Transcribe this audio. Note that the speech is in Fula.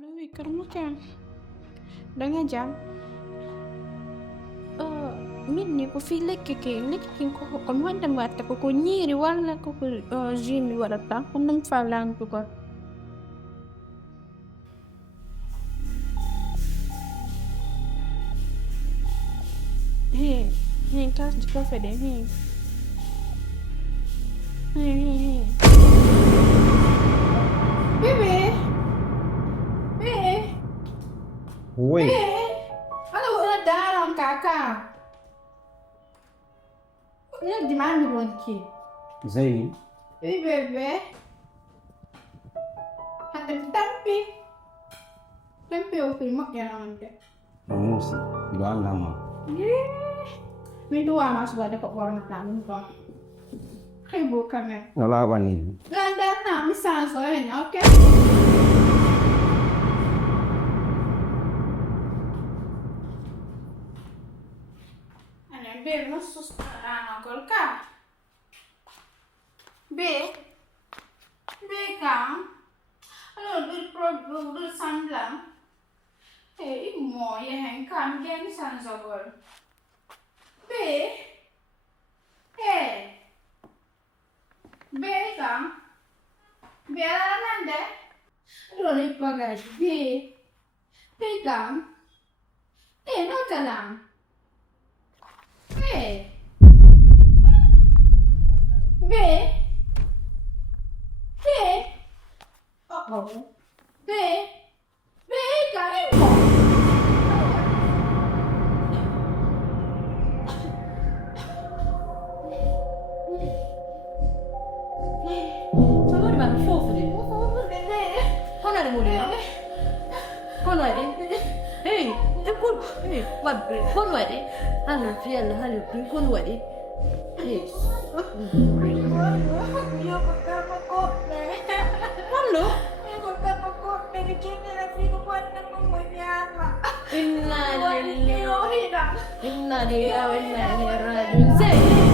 Ke rumah kan? Udah ngajak? Minni ko file keke leki ko kon wanda mata ko nyiri wala ko jimi warata ko nang falan ko. He kas di ko fede he. Bebe. Bebe. Oi, Halo udah dalam kakak. Ini di mana Ronki? زين. Bebe. Ada tampi. Tampi o primo che non è. موسى دعاء لما Mi dua mas gua ada kok warna tamu kok. Kayak bukan ya. ولا بني Ganda misal soalnya, oke? Ana B nusus ana golka. B kan? Halo dur sandlang. Mo ya hen kan gen sanzagol. B B kan? B ala nande? Lo ripagaj B kan? No talang. B B oh B kan mo. Vad man får för det? Hon är det modiga. Hon är det. Hej, det går. Hej, vad blir? Hon är det. Han är fel, han är blir. Hon är det. Hej. Jag bakal makot na. Hallå? Jag bakal makot na. Kini na sino ko na mamanyama. Inna lillahi. Inuhin na. Inna lillahi wa inna ilaihi raji'un. Say.